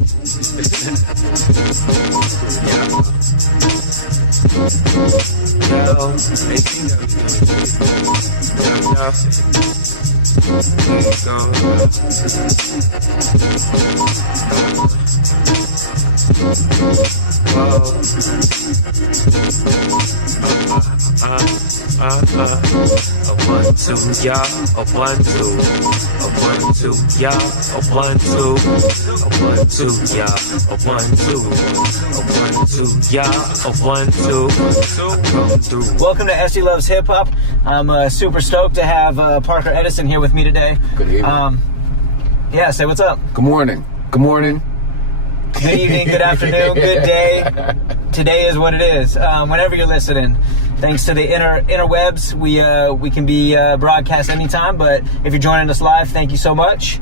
Welcome to SDLovesHipHop. I'm super stoked to have Parker Edison here with me today. Good evening. Yeah, say what's up. Good morning. Good morning. Good evening, good afternoon, good day. Today is what it is. Whenever you're listening, thanks to the interwebs, we can be broadcast anytime. But if you're joining us live, thank you so much.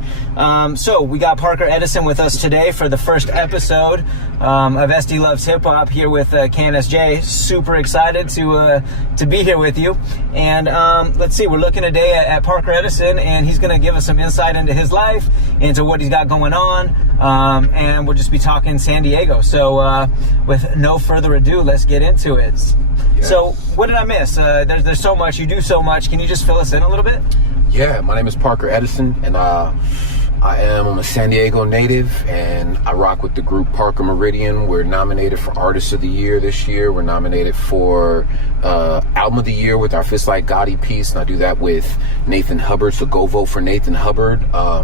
So we got Parker Edison with us today for the first episode of SD Loves Hip Hop here with KNSJ. Super excited to be here with you. And let's see, we're looking today at Parker Edison, and he's going to give us some insight into his life, into what he's got going on, and we'll just be talking San Diego. So with no further ado, let's get into it. Yes. So what did I miss? There's so much. You do so much. Can you just fill us in a little bit? Yeah, my name is Parker Edison, and I'm a San Diego native, and I rock with the group Parker Meridian. We're nominated for Artist of the Year this year. We're nominated for Album of the Year with our Like Gotti piece, and I do that with Nathan Hubbard. So go vote for Nathan Hubbard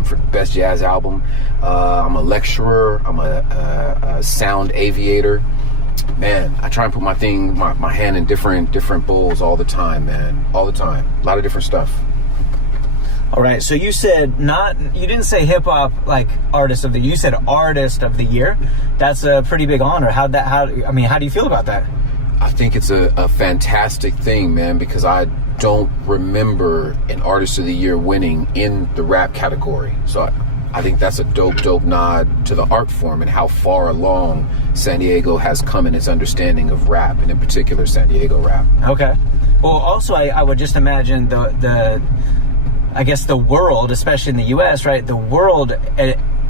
for Best Jazz Album. I'm a lecturer. I'm a sound aviator. Man, I try and put my hand in different bowls all the time, man. All the time. A lot of different stuff. All right, so you said you didn't say hip hop like artist of the year. You said artist of the year. That's a pretty big honor. How do you feel about that? I think it's a fantastic thing, man, because I don't remember an artist of the year winning in the rap category. So I think that's a dope nod to the art form and how far along San Diego has come in its understanding of rap, and in particular San Diego rap. Okay. Well, also I would just imagine I guess the world, especially in the U.S., right? The world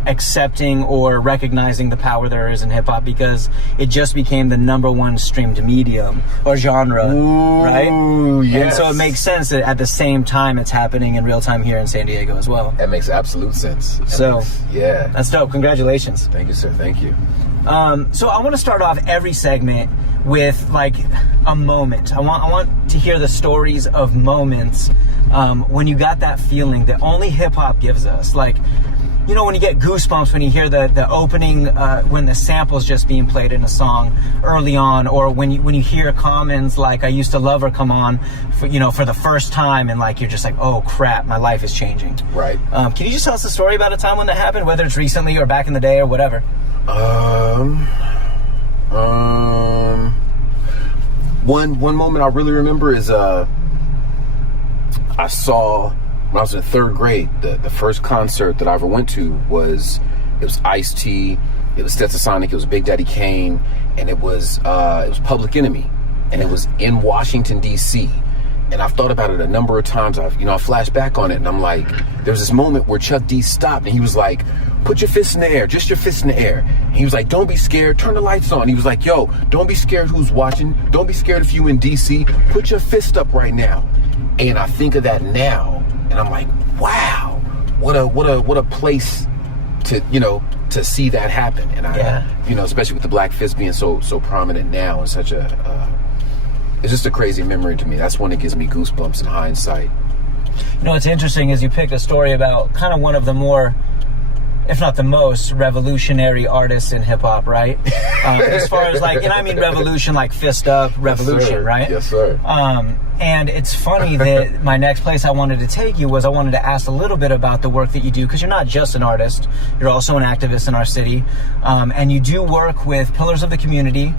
accepting or recognizing the power there is in hip-hop, because it just became the #1 streamed medium or genre. Ooh, right? Yes. And so it makes sense that at the same time it's happening in real time here in San Diego as well. That makes absolute sense. Yeah. That's dope. Congratulations. Thank you, sir. Thank you. So I want to start off every segment with like a moment. I want to hear the stories of moments when you got that feeling that only hip-hop gives us. Like, you know, when you get goosebumps when you hear the opening, when the sample's just being played in a song early on, or when you hear Common's like "I Used to Love Her" come on, for the first time, and like you're just like, oh crap, my life is changing. Right. Can you just tell us a story about a time when that happened, whether it's recently or back in the day or whatever? One moment I really remember is I saw, when I was in third grade, the first concert that I ever went to was Ice-T, it was Stetsasonic, it was Big Daddy Kane, and it was Public Enemy, and it was in Washington D.C. And I've thought about it a number of times. I flash back on it, and I'm like, there was this moment where Chuck D stopped, and he was like, "Put your fists in the air, just your fists in the air." And he was like, "Don't be scared, turn the lights on." He was like, "Yo, don't be scared who's watching. Don't be scared if you in D.C. Put your fist up right now." And I think of that now, and I'm like, wow, what a place to see that happen. And especially with the black fist being so prominent now, and such it's just a crazy memory to me. That's one that gives me goosebumps in hindsight. What's interesting is you picked a story about kind of one of the more, if not the most, revolutionary artists in hip-hop, right? As far as like, and I mean revolution, like fist up revolution, yes, right? Yes, sir. And it's funny that my next place I wanted to take you was I wanted to ask a little bit about the work that you do, because you're not just an artist, you're also an activist in our city, and you do work with pillars of the community,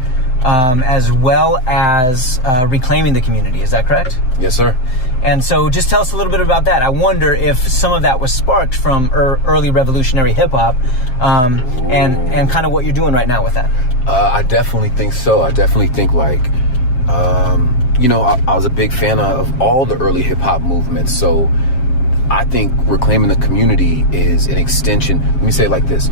as well as reclaiming the community. Is that correct? Yes, sir. And so just tell us a little bit about that. I wonder if some of that was sparked from early revolutionary hip-hop, and kind of what you're doing right now with that. I definitely think so. I definitely think like, I was a big fan of all the early hip-hop movements. So I think reclaiming the community is an extension. Let me say it like this.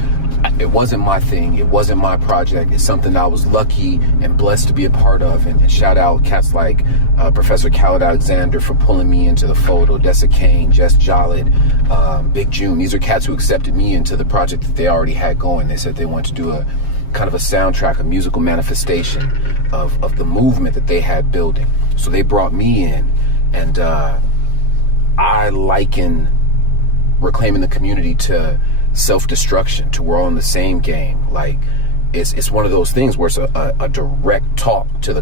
it wasn't my thing. It wasn't my project. It's something that I was lucky and blessed to be a part of. And shout out cats like Professor Khaled Alexander for pulling me into the fold, Odessa Kane, Jess Jollett, Big June. These are cats who accepted me into the project that they already had going. They said they wanted to do a kind of a soundtrack, a musical manifestation of the movement that they had building. So they brought me in, and I liken reclaiming the community to self-destruction, to we're all in the same game. Like, it's one of those things where it's a direct talk to the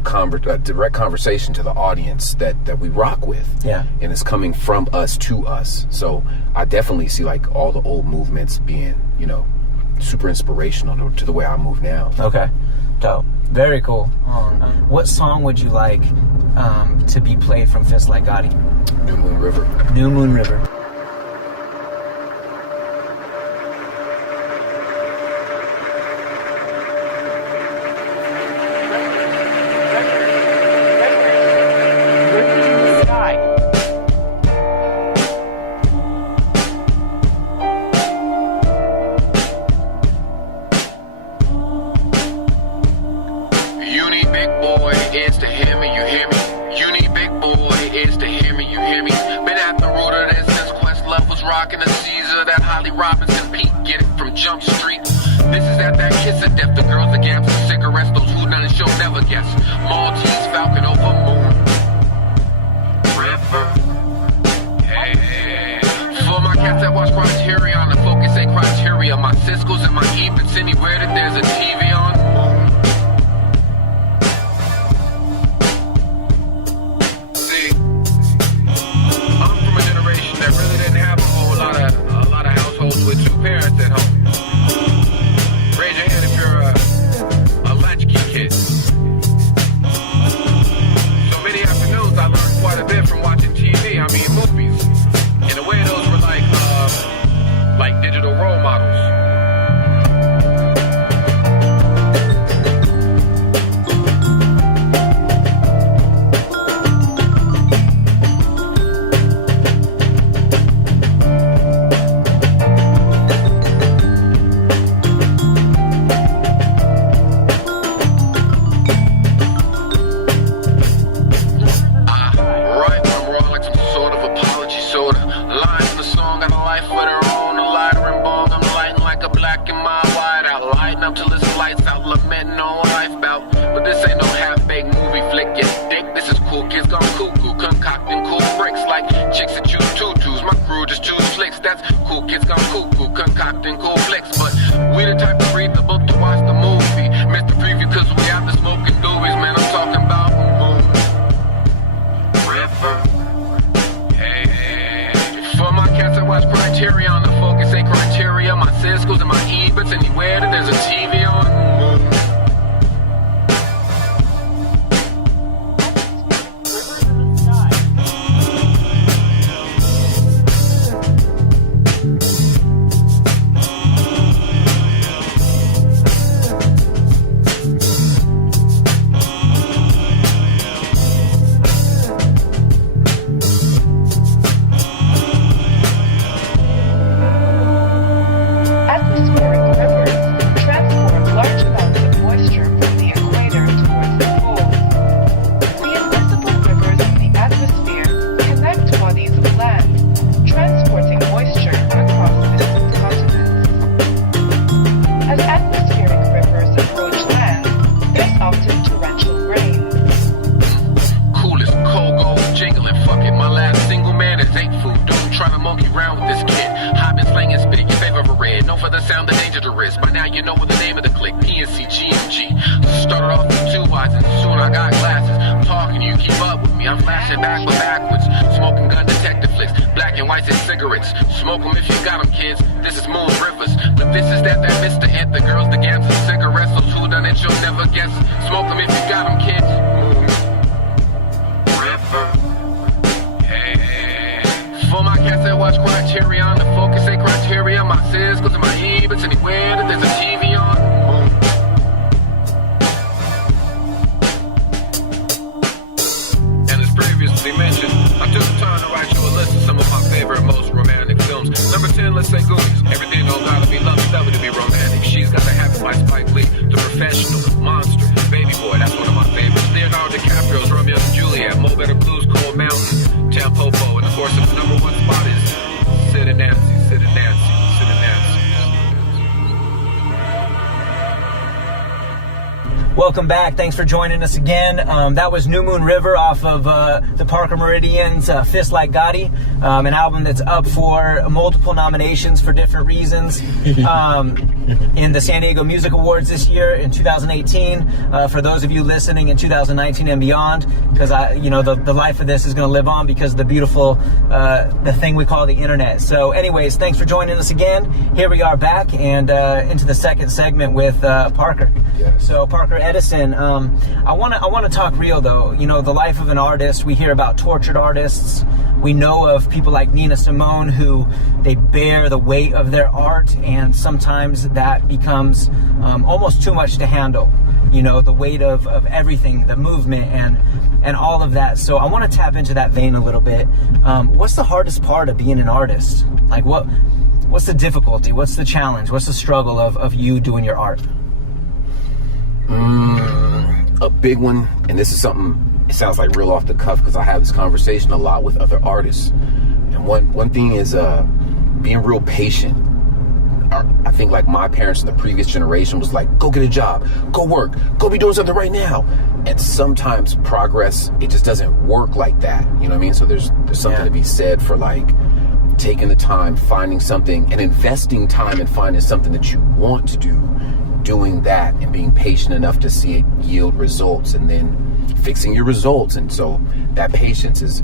direct conversation to the audience that we rock with. Yeah. And it's coming from us to us. So I definitely see like all the old movements being, you know, super inspirational to the way I move now. Okay, dope. Very cool. What song would you like to be played from Fist Like Gotti? New Moon River. New Moon River. Number 10, let's say Goonies. Everything don't gotta be lovey-dovey to be romantic. She's got Spike Lee, The Professional, Monster, Baby Boy, that's one of my favorites. Leonardo DiCaprio's Romeo and Juliet, Mo Better Blues, Cold Mountain, Tampopo, and of course the number one spot is Sid and Nancy, Sid and Nancy, Sid and Nancy. Welcome back. Thanks for joining us again. That was New Moon River off of the Parker Meridian's Fist Like Gotti, an album that's up for multiple nominations for different reasons in the San Diego Music Awards this year in 2018. For those of you listening in 2019 and beyond, because the life of this is going to live on because of the beautiful the thing we call the internet. So, anyways, thanks for joining us again. Here we are back and into the second segment with Parker. Yes. So Parker Edison, I want to talk real though. You know, the life of an artist. We hear about tortured artists. We know of people like Nina Simone who they bear the weight of their art, and sometimes that becomes almost too much to handle. You know, the weight of everything, the movement, and all of that. So I want to tap into that vein a little bit. What's the hardest part of being an artist? Like, what's the difficulty? What's the challenge? What's the struggle of you doing your art? A big one, and this is something, it sounds like real off the cuff because I have this conversation a lot with other artists. And one thing is being real patient. I think like my parents in the previous generation was like, go get a job, go work, go be doing something right now. And sometimes progress, it just doesn't work like that. You know what I mean? So there's something to be said for like taking the time, finding something, and investing time and finding something that you want to do, doing that and being patient enough to see it yield results, and then fixing your results. And so that patience is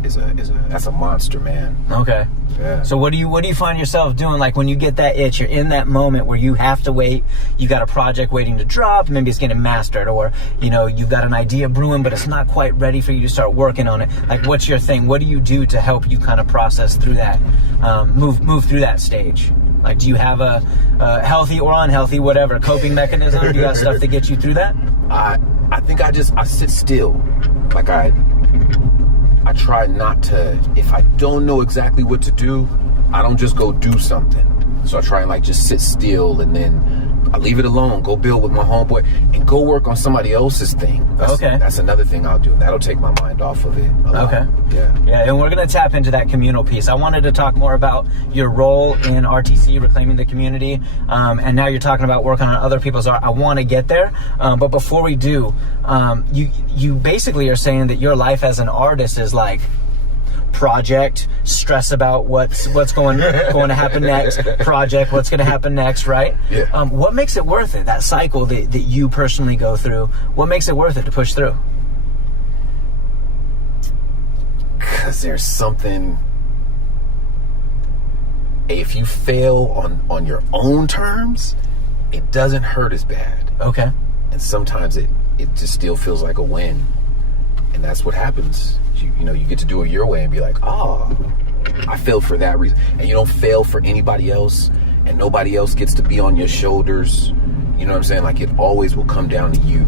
that's a monster, man. Okay. Yeah. So what do you find yourself doing? Like when you get that itch, you're in that moment where you have to wait, you got a project waiting to drop, maybe it's getting mastered, or you've got an idea brewing but it's not quite ready for you to start working on it. Like, what's your thing? What do you do to help you kind of process through that, move through that stage? Like, do you have a healthy or unhealthy, whatever, coping mechanism? Do you got stuff to get you through that? I think I sit still. Like I try not to, if I don't know exactly what to do, I don't just go do something. So I try and like just sit still, and then I leave it alone, go build with my homeboy, and go work on somebody else's thing. That's another thing I'll do. That'll take my mind off of it a lot. Okay. Yeah, and we're going to tap into that communal piece. I wanted to talk more about your role in RTC, reclaiming the community, and now you're talking about working on other people's art. I want to get there, but before we do, you basically are saying that your life as an artist is like project, stress about what's going to happen next, project, what's going to happen next, right? Yeah. What makes it worth it, that cycle that you personally go through? What makes it worth it to push through? Because there's something, if you fail on your own terms, it doesn't hurt as bad. Okay. And sometimes it just still feels like a win. And that's what happens. You get to do it your way and be like, oh, I failed for that reason. And you don't fail for anybody else, and nobody else gets to be on your shoulders. You know what I'm saying? Like, it always will come down to you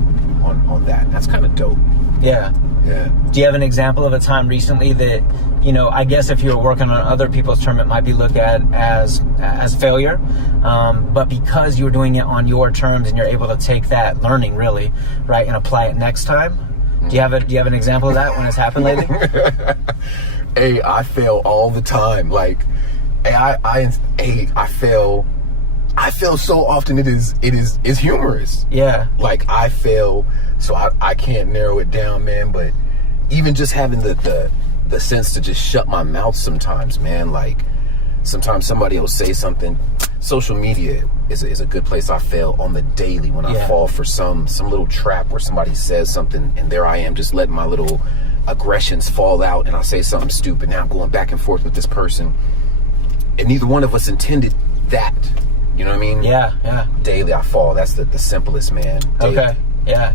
on that. That's kind of dope. Yeah. Yeah. Do you have an example of a time recently that, I guess if you were working on other people's term, it might be looked at as failure, but because you're doing it on your terms and you're able to take that learning really, right, and apply it next time? Do you have an example of that when it's happened lately? Hey, I fail all the time. Like, I fail so often. It's humorous. Yeah. Like, I fail, so I can't narrow it down, man. But even just having the sense to just shut my mouth sometimes, man. Like, sometimes somebody will say something. Social media is a good place I fail on the daily when I fall for some little trap where somebody says something, and there I am just letting my little aggressions fall out, and I say something stupid. Now I'm going back and forth with this person, and neither one of us intended that. You know what I mean? Yeah. Daily I fall. That's the simplest, man. Daily. Okay. Yeah.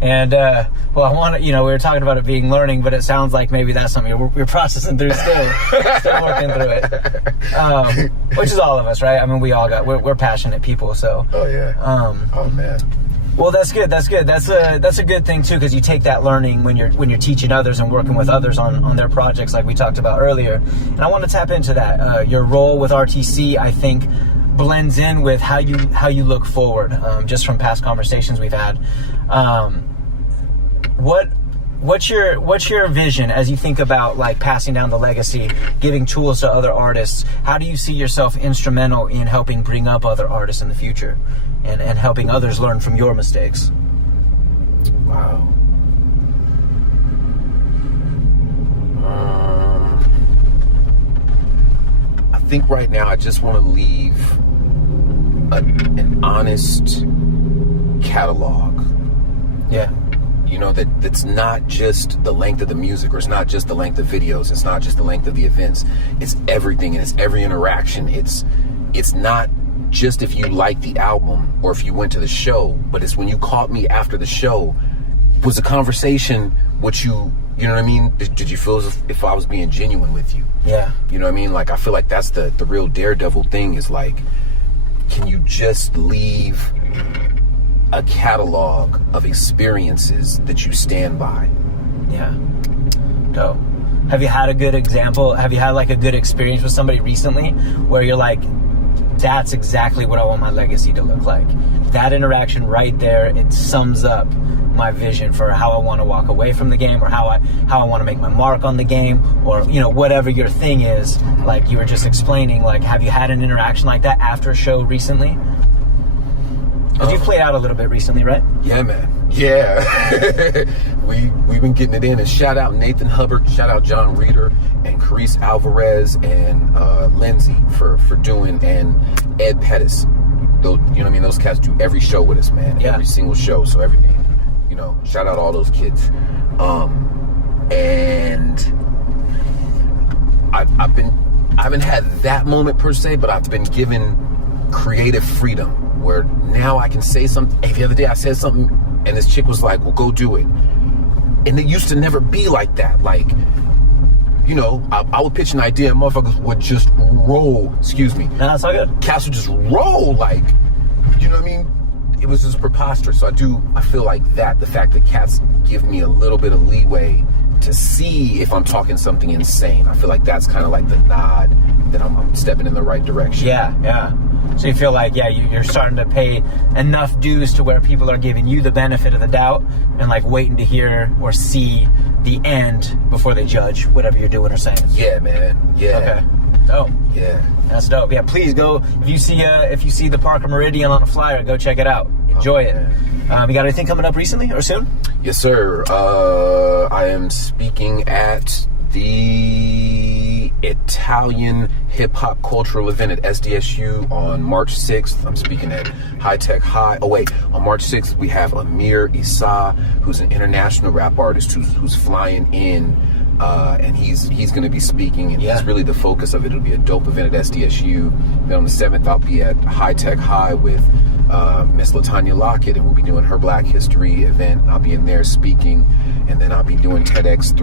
And well, I want to, we were talking about it being learning, but it sounds like maybe that's something we're processing through still working through it. Which is all of us, right? I mean, we're passionate people, so. Oh yeah. Oh man. Well, that's good. That's a good thing too, because you take that learning when you're teaching others and working with others on their projects, like we talked about earlier. And I want to tap into that. Your role with RTC, I think, blends in with how you look forward, just from past conversations we've had. What's your vision as you think about like passing down the legacy, giving tools to other artists? How do you see yourself instrumental in helping bring up other artists in the future and helping others learn from your mistakes? Wow. I think right now I just want to leave an honest catalog. Yeah. You know, that's not just the length of the music, or it's not just the length of videos, it's not just the length of the events. It's everything, and it's every interaction. It's not just if you like the album or if you went to the show, but it's when you caught me after the show. Was the conversation what you know what I mean? Did you feel as if I was being genuine with you? Yeah. You know what I mean? Like, I feel like that's the real daredevil thing, is like, can you just leave a catalog of experiences that you stand by? Yeah. Dope. Have you had a good example? Have you had like a good experience with somebody recently where you're like, that's exactly what I want my legacy to look like? That interaction right there, it sums up my vision for how I want to walk away from the game, or how I want to make my mark on the game, or, you know, whatever your thing is. Like you were just explaining, like, have you had an interaction like that after a show recently? Because you've played out a little bit recently, right? Yeah, man. Yeah. We've been getting it in. And shout out Nathan Hubbard, shout out John Reeder, and Carice Alvarez, and Lindsay for doing, and Ed Pettis. Those, you know what I mean? Those cats do every show with us, man. Yeah. Every single show. So everything, you know, shout out all those kids. And I haven't had that moment per se, but I've been given creative freedom, where now I can say something. Hey, the other day I said something and this chick was like, well, go do it. And it used to never be like that. Like, you know, I would pitch an idea and motherfuckers would just roll. Excuse me. No, that's all good. Cats would just roll, like, you know what I mean? It was just preposterous. So I feel like that, the fact that cats give me a little bit of leeway to see if I'm talking something insane, I feel like that's kind of like the nod that I'm stepping in the right direction. Yeah. So you feel like, you're starting to pay enough dues to where people are giving you the benefit of the doubt and like waiting to hear or see the end before they judge whatever you're doing or saying. Yeah, man. Yeah. Okay. Dope. Yeah. That's dope. Yeah, please go. If you see the Parker Meridian on a flyer, go check it out. Enjoy it. You got anything coming up recently or soon? Yes, sir. I am speaking at the Italian hip-hop cultural event at SDSU on March 6th. I'm speaking at High Tech High. Oh, wait. On March 6th, we have Amir Issa, who's an international rap artist who's flying in, and he's going to be speaking, and he's really the focus of it. It'll be a dope event at SDSU. Then on the 7th, I'll be at High Tech High with Miss LaTanya Lockett, and we'll be doing her Black History event. I'll be in there speaking, and then I'll be doing TEDx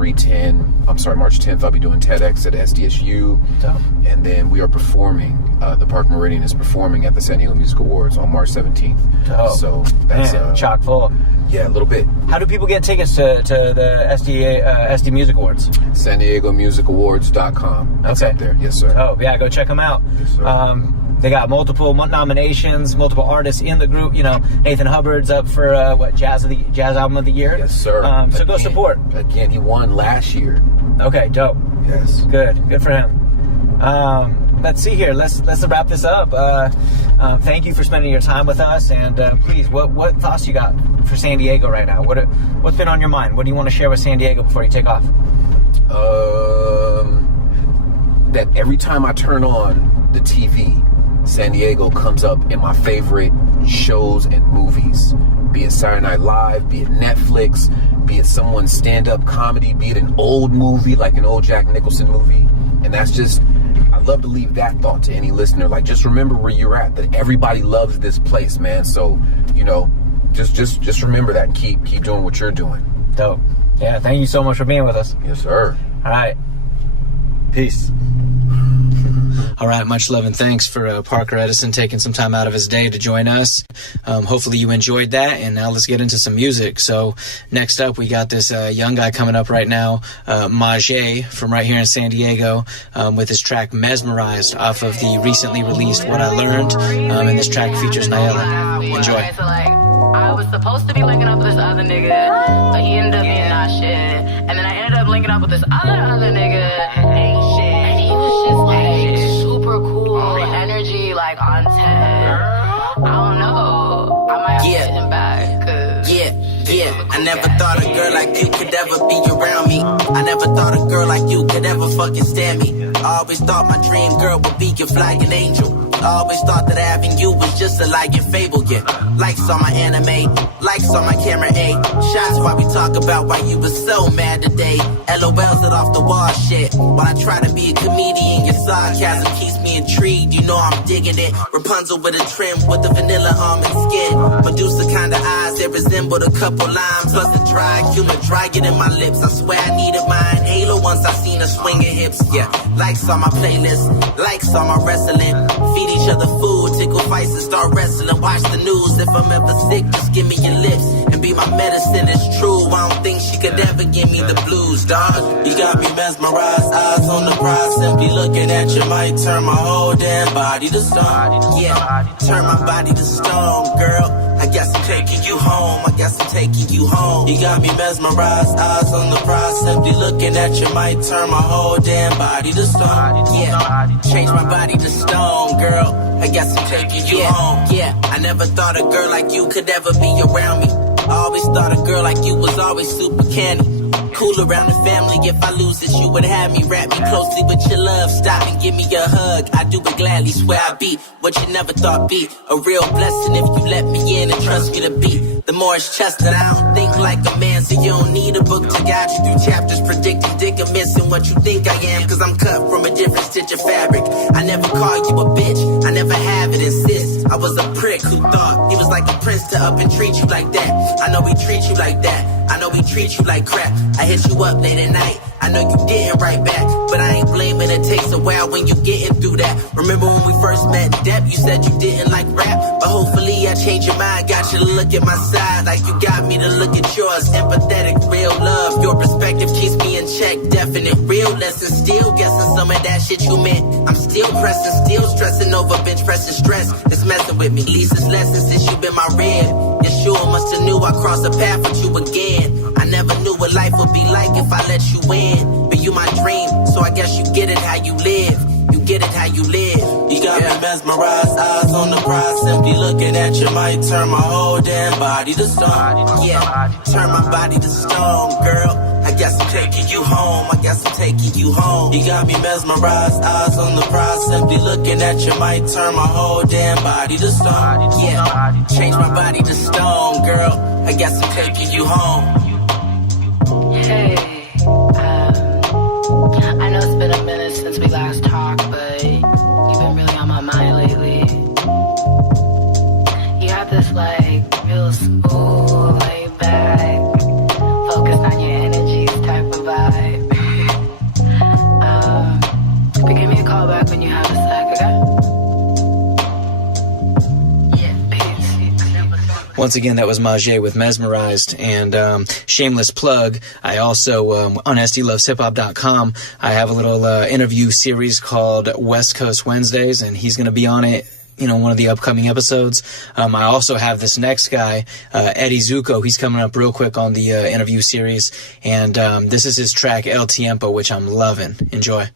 March 10th, I'll be doing TEDx at SDSU. Dope. And then we are performing, the Park Meridian is performing at the San Diego Music Awards on March 17th. Dope. So that's chock full. Yeah, a little bit. How do people get tickets to the SD Music Awards? San Diego Music Awards.com. That's up there. Yes, sir. Oh, yeah, go check them out. Yes, sir. They got multiple nominations, multiple artists in the group. You know, Nathan Hubbard's up for Jazz Album of the Year. Yes, sir. So go support. Again, he won last year. Okay, dope. Yes. Good for him. Let's see here. Let's wrap this up. Thank you for spending your time with us, and please, what thoughts you got for San Diego right now? What's been on your mind? What do you want to share with San Diego before you take off? That every time I turn on the TV, San Diego comes up in my favorite shows and movies. Be it Saturday Night Live, be it Netflix, be it someone's stand-up comedy, be it an old movie like an old Jack Nicholson movie. And that's just, I'd love to leave that thought to any listener. Like, just remember where you're at, that everybody loves this place, man. So, you know, just remember that and keep doing what you're doing. Dope. Yeah, thank you so much for being with us. Yes, sir. All right. Peace. All right, much love and thanks for Parker Edison taking some time out of his day to join us. Hopefully you enjoyed that, and now let's get into some music. So next up, we got this young guy coming up right now, Majay from right here in San Diego, with his track Mesmerized off of the recently released What I Learned, and this track features Nyla. Enjoy. I was supposed to be linking up with this other nigga, but he ended up being not shit. And then I ended up linking up with this other nigga, ain't shit. And he was just like super cool, energy like on 10. I don't know. I might have to get him back. Yeah, I never thought a girl like you could ever be around me. I never thought a girl like you could ever fucking stand me. I always thought my dream girl would be your flying angel. I always thought that having you was just a lying fable, yeah. Likes on my anime, likes on my camera, A. Shots while we talk about why you was so mad today. LOLs it off the wall shit. While I try to be a comedian, your sarcasm keeps me intrigued. You know I'm digging it. Rapunzel with a trim with the vanilla almond skin. Medusa kind of eyes that resemble a couple limes. Plus the dry humor drier than my lips. I swear I needed mine. Halo once I seen her swinging hips, yeah. Likes on my playlist, likes on my wrestling. Feed each other food, tickle fights and start wrestling. Watch the news, if I'm ever sick, just give me your lips and be my medicine. It's true, I don't think she could ever give me the blues, dog. You got me mesmerized, eyes on the prize. Simply looking at you might turn my whole damn body to stone. Yeah, turn my body to stone, girl. I guess I'm taking you home, I guess I'm taking you home. You got me mesmerized, eyes on the prize. Simply looking at you might turn my whole damn body to stone. Yeah, change my body to stone, girl. I guess I'm taking you home. Yeah, I never thought a girl like you could ever be around me. I always thought a girl like you was always super candy. Cool around the family, if I lose it, you would have me. Wrap me closely with your love, stop and give me a hug. I do it gladly, swear I be what you never thought be. A real blessing if you let me in and trust me to be. The more it's trusted, I don't think like a man, so you don't need a book to guide you through chapters predicting dick and missing what you think I am. Cause I'm cut from a different stitch of fabric. I never call you a bitch, I never have it insist. I was a prick who thought he was like a prince to up and treat you like that. I know we treat you like that, I know we treat you like crap. I hit you up late at night, I know you didn't write back, but I ain't blaming, it takes a while when you getting through that. Remember when we first met in depth, you said you didn't like rap, but hopefully I changed your mind, got you to look at my side like you got me to look at yours. Empathetic, real love, your perspective keeps me in check. Definite, real lessons, still guessing some of that shit you meant. I'm still pressing, still stressing over bench pressing stress. It's messing with me, at least it's lessons since you been my rib. You sure must have knew I crossed the path with you again. I never knew what life would be like if I let you in. But you my dream, so I guess you get it how you live. You get it how you live. You got me mesmerized, eyes on the prize. Simply looking at you might turn my whole damn body to stone. Yeah, turn my body to stone, girl. I guess I'm taking you home, I guess I'm taking you home. You got me mesmerized, eyes on the prize. Simply looking at you might turn my whole damn body to stone. Yeah, change my body to stone, girl. I guess I'm taking you home. Hey, I know it's been a minute since we last talked, but you've been really on my mind lately. You have this like real smooth, laid back, focused on your energies type of vibe. But give me a call back when you have a sec, okay? Once again, that was Majay with Mesmerized. And shameless plug, I also, on SDLovesHipHop.com, I have a little interview series called West Coast Wednesdays, and he's going to be on it, you know, one of the upcoming episodes. I also have this next guy, Eddie Zuko. He's coming up real quick on the interview series. And this is his track, El Tiempo, which I'm loving. Enjoy.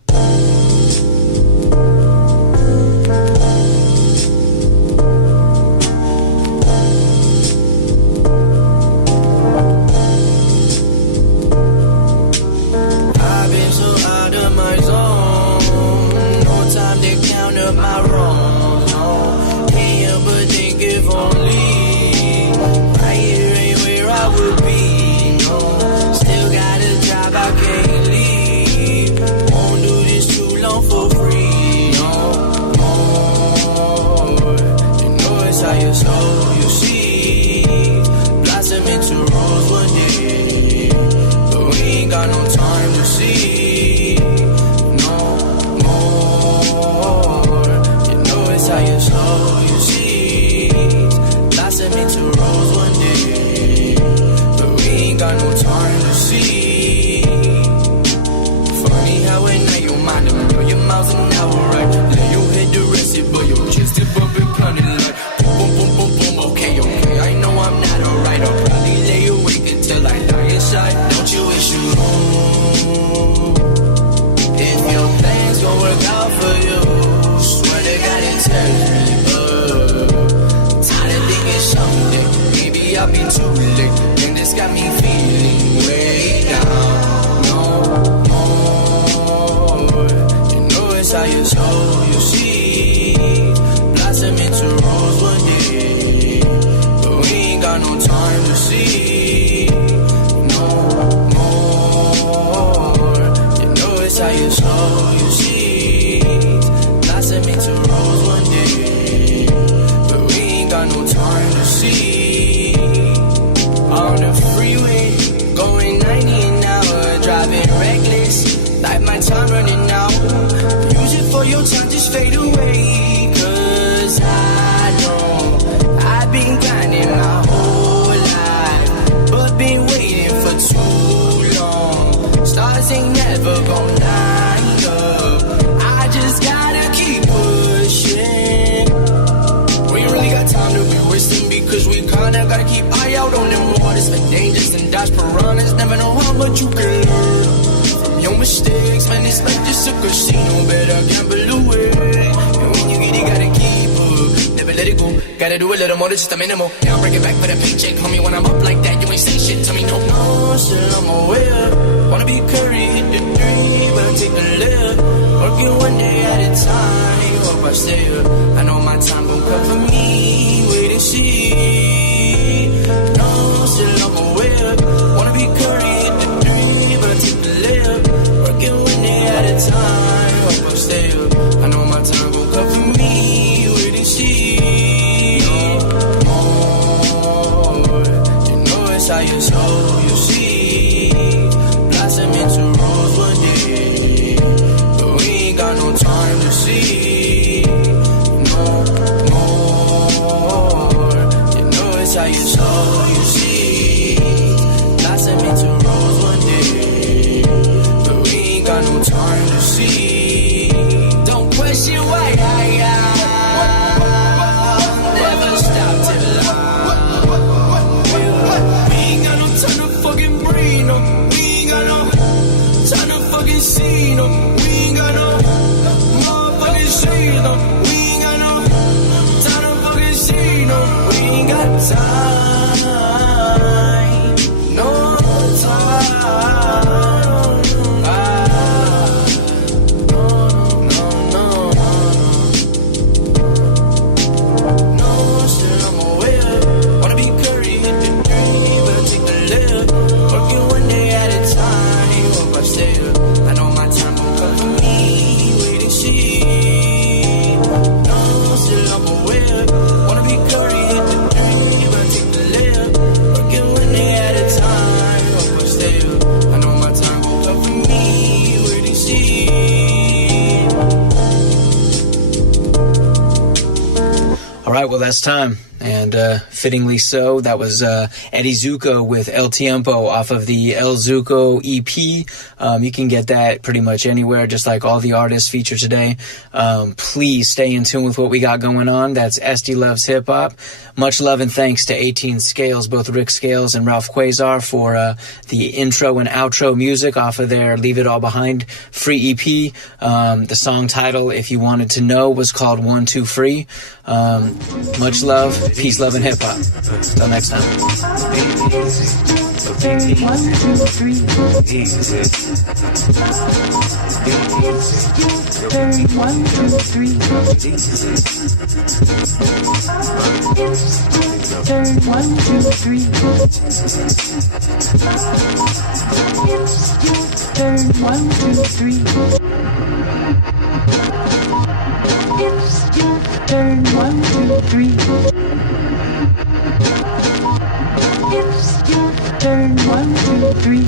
Still got a job, I can't leave. Won't do one day, but we ain't got no time to see. Funny how at night your mind 1,000,000 miles an hour, right? Lay your head to rest it, but your chest is bumping, pounding like boom, boom, boom, boom, boom. Okay, I know I'm not alright. I'll probably lay awake until I die inside. Don't you wish you knew? If your plans gon' work out for you, swear to God it turns me up. Tired of thinking someday, maybe I'll be too late. And this got me feeling way down. No more. You know it's how you sow your seed, blossom into rose one day, but we ain't got no time to see. No more. You know it's how you sow your seeds, blossom into rose one day, but we ain't got no time to see. On the freeway, going 90 an hour, driving reckless, like my time running out. Use it for your time, just fade away, 'cause I know I've been grinding my whole life, but been waiting for too long. Stars ain't never gon' line up, I just gotta keep pushing. We ain't really got time to be wasting, because we kinda gotta keep eye out on them waters for dangers and dodge piranhas. Never know how much you can learn from your mistakes, man. It's like just a casino, better gamble away. And when you get it, gotta keep up, never let it go. Gotta do a little more than just a minimal. Now I'm breaking back for the paycheck, homie. When I'm up like that, you ain't say shit to me, no. No, still I'm aware. Wanna be Curry, hit the three, but I take the left. Working one day at a time, hope I stay up. I know my time gon' come for me, wait and see. No, still I'm aware. Wanna be Curry, hit the three, but I take the left. Working one day at a time, hope I stay up. I know my time gon' come for me, wait and see. No more. You know it's how you sow your seed, blossom into rose one day, but we ain't got no time to see. No more. You know it's how you sow your seed, blossom into rose one day, but we ain't got no time to see. Don't question why I never stop till I. We ain't got no time to fucking breathe, no. We ain't got no time to fucking see, no. We ain't got no motherfucking see, no. We ain't got no time to fucking see, no. We ain't got time, no time. All right, well, that's time. And fittingly so, that was Eddie Zuko with El Tiempo off of the El Zuko EP. You can get that pretty much anywhere, just like all the artists featured today. Please stay in tune with what we got going on. That's SD Loves Hip Hop. Much love and thanks to 18 Scales, both Rick Scales and Ralph Quasar, for the intro and outro music off of their Leave It All Behind free EP. The song title, if you wanted to know, was called 1, 2, Free. Much love, peace, love, and hip hop. Till next time. 1, 2, 3. Easy. 1, 2, 3. Turn 1, 2, 3. Turn 1, 2, 3. Turn 1, 2, 3. Turn 1, 2, 3.